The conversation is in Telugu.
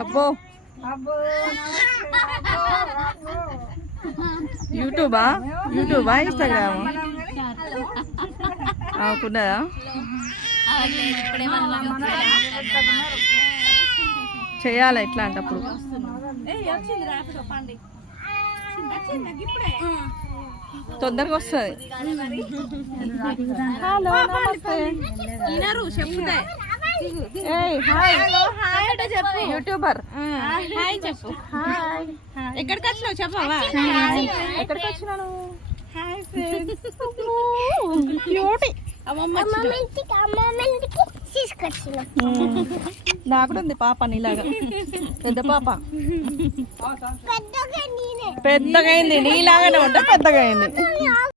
అబ్బో యూట్యూబా ఇన్స్టాగ్రామ్ అవుకున్నదా చేయాలి ఎట్లా అంటప్పుడు తొందరగా వస్తుంది. హలో నమస్తే యూట్యూబర్ ఎక్కడికి వచ్చినావు చెప్పవా? ఎక్కడికి వచ్చినాను నాకు కూడా ఉంది పాప నీలాగా పెద్ద పాప పెద్దగా అయింది నీలాగానే ఉంటే పెద్దగా అయింది.